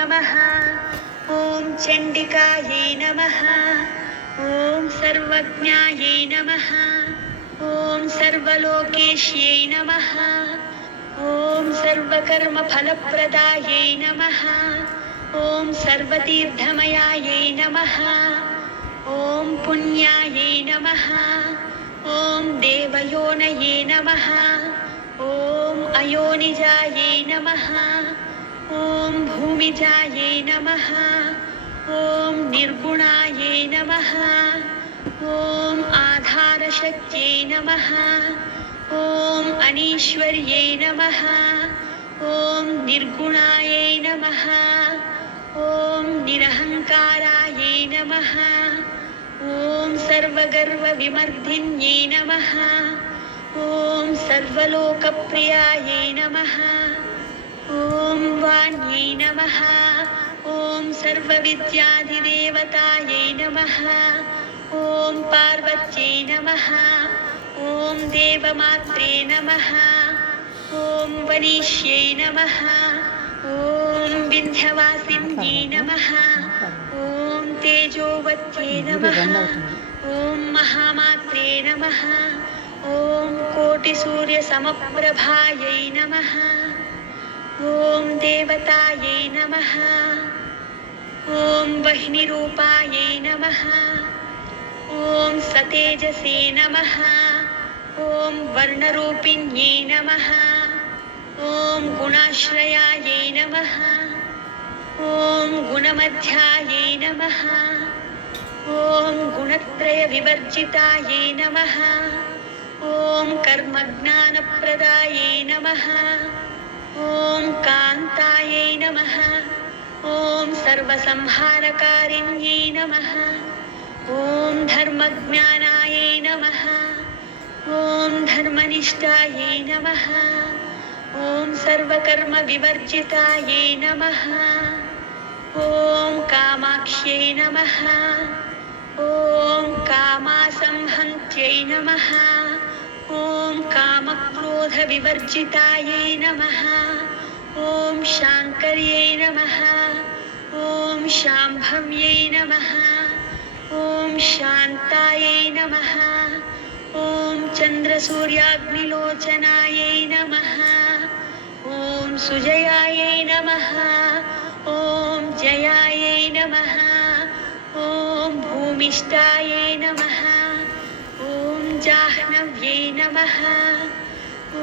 नमः। ॐ चण्डिकायै नमः। ॐ सर्वज्ञायै नमः। ॐ सर्वलोकेश्यै नमः। ॐ सर्वकर्मफलप्रदायै नमः। ॐ सर्वतीर्थमयायै नमः। ॐ पुण्यायै नमः। ॐ देवयोनये नमः। ॐ अयोनिजायै नमः। ॐ भूमिजायै नमः। ॐ निर्गुणायै नमः। ॐ आधारशक्त्यै नमः। ॐ अनीश्वर्यै नमः। ॐ निर्गुणायै नमः। ॐ निरहङ्कारायै नमः। ॐ सर्वगर्वविमर्दिन्यै नमः। ॐ सर्वलोकप्रियायै नमः। ॐ वाण्यै नमः। ॐ सर्वविद्याधिदेवतायै नमः। ॐ पार्वत्यै नमः। ॐ देवमात्रे नमः। ॐ वनीष्यै नमः। ॐ विन्ध्यवासिन्यै नमः। ॐ तेजोवत्यै नमः। ॐ महामात्रे नमः। ॐ कोटिसूर्यसमप्रभायै नमः। ॐ देवतायै नमः। ॐ वह्निरूपायै नमः। ॐ सतेजसे नमः। ॐ वर्णरूपिण्यै नमः। ॐ गुणाश्रयायै नमः। ॐ गुणमध्यायै नमः। ॐ गुणत्रयविवर्जितायै नमः। ॐ कर्मज्ञानप्रदायै नमः। ॐ कान्तायै नमः। ॐ सर्वसंहारकारिण्यै नमः। ॐ धर्मज्ञानायै नमः। ॐ धर्मनिष्ठायै नमः। ॐ सर्वकर्मविवर्जितायै नमः। ॐ कामाक्ष्यै नमः। ॐ कामासंहन्त्यै नमः। ॐ कामक्रोधविवर्जितायै नमः। ॐ शाङ्कर्यै नमः। ॐ शाम्भव्यै नमः। ॐ शान्तायै नमः। ॐ चन्द्रसूर्याग्निलोचनायै नमः। ॐ सुजयायै नमः। ॐ जयायै नमः। ॐ भूमिष्ठायै नमः। ॐ जाह्नव्यै नमः। ॐ